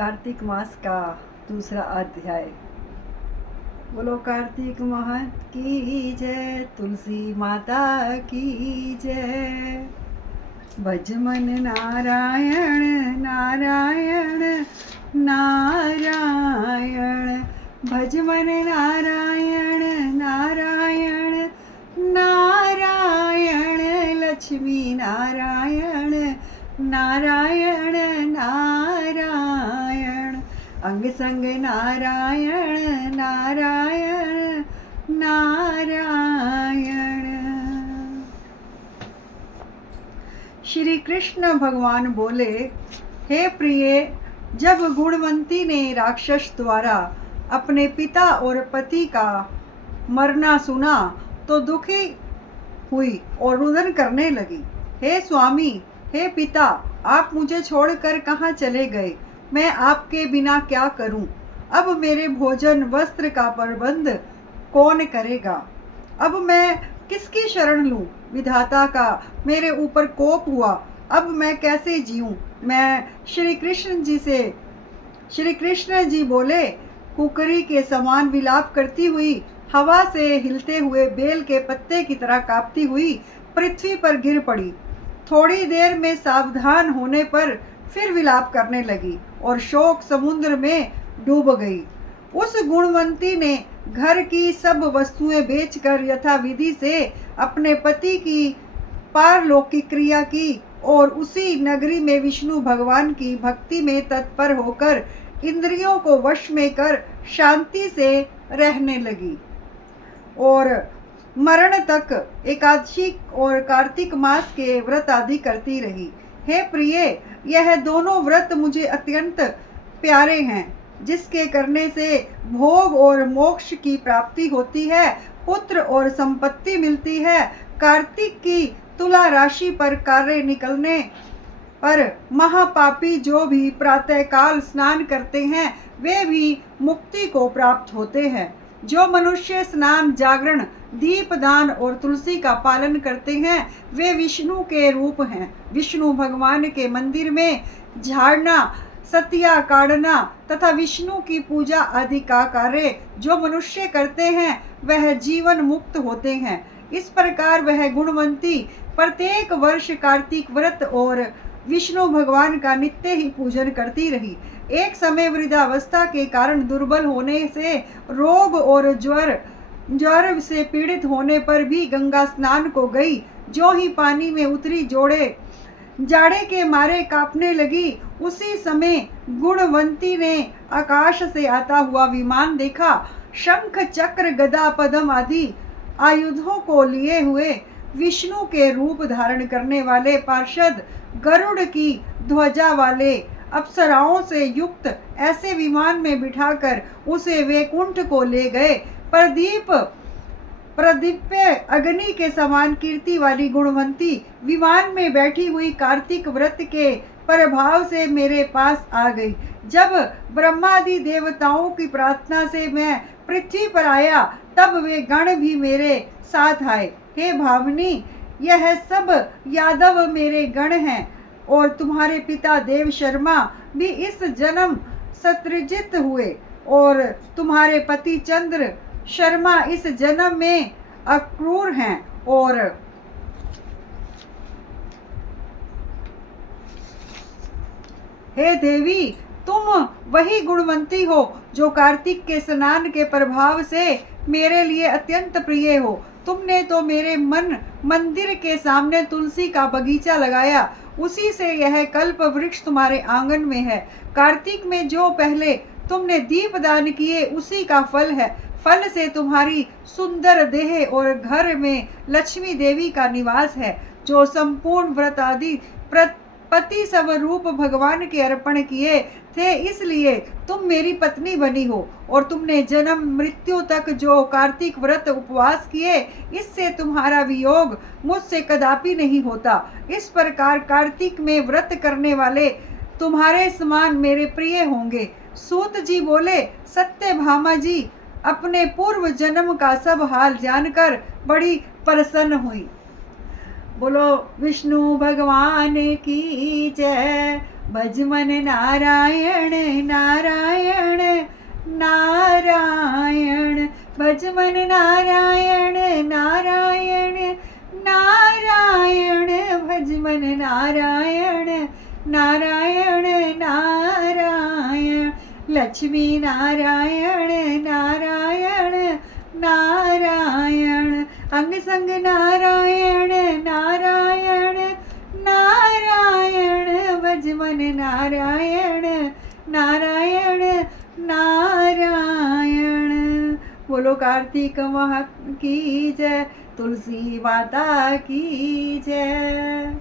कार्तिक मास का दूसरा अध्याय। बोलो कार्तिक माह की जय, तुलसी माता की जय। भज मन नारायण नारायण नारायण, भज मन नारायण नारायण नारायण, लक्ष्मी नारायण नारायण नारायण, अंग संग नारायण नारायण नारायण। श्री कृष्ण भगवान बोले, हे प्रिय, जब गुणवंती ने राक्षस द्वारा अपने पिता और पति का मरना सुना तो दुखी हुई और रुदन करने लगी। हे स्वामी, हे पिता, आप मुझे छोड़कर कहाँ चले गए? मैं आपके बिना क्या करूं? अब मेरे भोजन वस्त्र का प्रबंध कौन करेगा? अब मैं किसकी शरण लूं? विधाता का मेरे ऊपर कोप हुआ, अब मैं कैसे जीऊं? मैं श्री कृष्ण जी बोले, कुकरी के समान विलाप करती हुई, हवा से हिलते हुए बेल के पत्ते की तरह कांपती हुई पृथ्वी पर गिर पड़ी। थोड़ी देर में सावधान होने पर फिर विलाप करने लगी और शोक समुद्र में डूब गई। उस गुणवंती ने घर की सब वस्तुएं बेचकर यथाविधि से अपने पति की पारलौकिक क्रिया की और उसी नगरी में विष्णु भगवान की भक्ति में तत्पर होकर इंद्रियों को वश में कर शांति से रहने लगी और मरण तक एकादशी और कार्तिक मास के व्रत आदि करती रही। हे प्रिय, यह दोनों व्रत मुझे अत्यंत प्यारे हैं, जिसके करने से भोग और मोक्ष की प्राप्ति होती है, पुत्र और संपत्ति मिलती है। कार्तिक की तुला राशि पर कार्य निकलने पर महापापी जो भी प्रातःकाल स्नान करते हैं वे भी मुक्ति को प्राप्त होते हैं। जो मनुष्य स्नान, जागरण, दीपदान और तुलसी का पालन करते हैं वे विष्णु के रूप हैं। विष्णु भगवान के मंदिर में झाड़ना, सतिया काटना तथा विष्णु की पूजा आदि का कार्य जो मनुष्य करते हैं वह जीवन मुक्त होते हैं। इस प्रकार वह गुणवंती प्रत्येक वर्ष कार्तिक व्रत और विष्णु भगवान का नित्य ही पूजन करती रही। एक समय वृद्धावस्था के कारण दुर्बल होने से, रोग और ज्वर से पीड़ित होने पर भी गंगा स्नान को गई। जो ही पानी में उतरी, जाड़े के मारे कांपने लगी। उसी समय गुणवंती ने आकाश से आता हुआ विमान देखा। शंख, चक्र, गदा, पद्म आदि आयुधों को लिए हुए विष्णु के रूप धारण करने वाले पार्षद गरुड़ की ध्वजा वाले अप्सराओं से युक्त ऐसे विमान में बिठाकर उसे वैकुंठ को ले गए। प्रदीप्य अग्नि के समान कीर्ति वाली गुणवंती विमान में बैठी हुई कार्तिक व्रत के प्रभाव से मेरे पास आ गई। जब ब्रह्मादि देवताओं की प्रार्थना से मैं पृथ्वी पर आया तब वे गण भी मेरे साथ आए। हे भावनी, यह सब यादव मेरे गण हैं और तुम्हारे पिता देव शर्मा भी इस जन्म शत्रुजित हुए और तुम्हारे पति चंद्र शर्मा इस जन्म में अक्रूर हैं। और हे देवी, तुम वही गुणवंती हो जो कार्तिक के स्नान के प्रभाव से मेरे लिए अत्यंत प्रिय हो। तुमने तो मेरे मंदिर के सामने तुलसी का बगीचा लगाया, उसी से यह कल्प वृक्ष तुम्हारे आंगन में है। कार्तिक में जो पहले तुमने दीप दान किए उसी का फल है। फल से तुम्हारी सुंदर देह और घर में लक्ष्मी देवी का निवास है। जो संपूर्ण व्रत आदि पति स्वरूप भगवान के अर्पण किए थे, इसलिए तुम मेरी पत्नी बनी हो और तुमने जन्म मृत्यु तक जो कार्तिक व्रत उपवास किए, इससे तुम्हारा वियोग मुझसे कदापि नहीं होता। इस प्रकार कार्तिक में व्रत करने वाले तुम्हारे समान मेरे प्रिय होंगे। सूत जी बोले, सत्यभामा जी अपने पूर्व जन्म का सब हाल जानकर बड़ी प्रसन्न हुई। बोलो विष्णु भगवान की जय, भज मन नारायण नारायण नारायण, भज मन नारायण नारायण नारायण, भज मन नारायण नारायण नारायण, लक्ष्मी नारायण नारायण नारायण, अंग संग नारायण नारायण नारायण, भज मन नारायण नारायण नारायण। बोलो कार्तिक माह की जय, तुलसी माता की जय।